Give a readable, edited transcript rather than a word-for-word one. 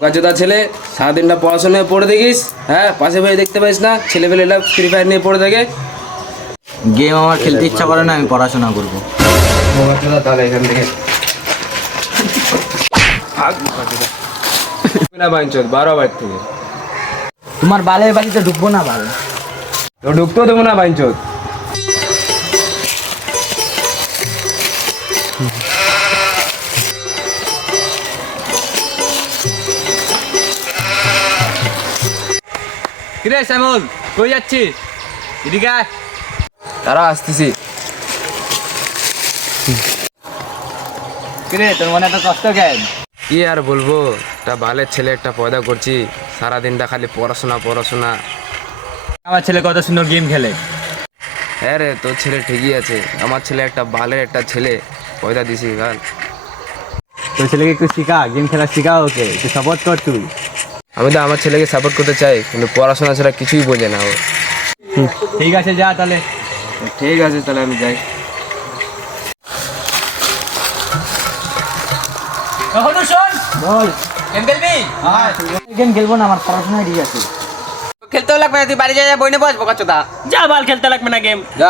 বোকাচোদা ছেলে, সারাদিনটা পড়াশোনায় পড়ে দেখিস, হ্যাঁ পাশে ভাই দেখতে পাইস না ছেলেপেলেরা ফ্রি ফায়ার নিয়ে পড়ে থাকে। গেম আমার খেলতে ইচ্ছা করে না, আমি পড়াশোনা করব। বোকাচোদা তাহলে এখান থেকে ভাগ বোকাচোদা। না বাইঞ্চোদ 12 বাইর থেকে তোমার বালের বাড়িতে ঢুকবো না বাল। তো ঢুকতেও দেবো না বাইঞ্চোদ। কিরে শ্যামল, কই যাচ্ছিস? এদিকে আয়। তারা আসতেছি। কিরে তোর মনে এত কষ্ট কেন? কি আর বলবো, একটা বালের ছেলে একটা পয়দা করছি, সারাদিনটা খালি পড়াশোনা পড়াশোনা। আমার ছেলে কত সুন্দর গেম খেলে। হ্যাঁ রে, তোর ছেলে ঠিকই আছে, আমার ছেলে একটা বালের একটা ছেলে পয়দা দিছি গাল। তোর ছেলেকে একটু শিখা, গেম খেলা শিখা, ওকে একটু সাপোর্ট কর তুই। আমি তো আমার ছেলেকে সাপোর্ট করতে চাই, কিন্তু পড়াশোনা ছাড়া কিছুই বোঝে না ও। ঠিক আছে যা তাহলে। ঠিক আছে তাহলে আমি যাই। শোন, বল। গেম খেলবি? গেম খেলবো না, আমার পড়াশোনায় ঠিক আছে। খেলতেও লাগবে না, তুই বাড়ি যা, বই নিয়ে বস বোকাচোদা। যা বাল, খেলতে লাগবে না গেম। যা।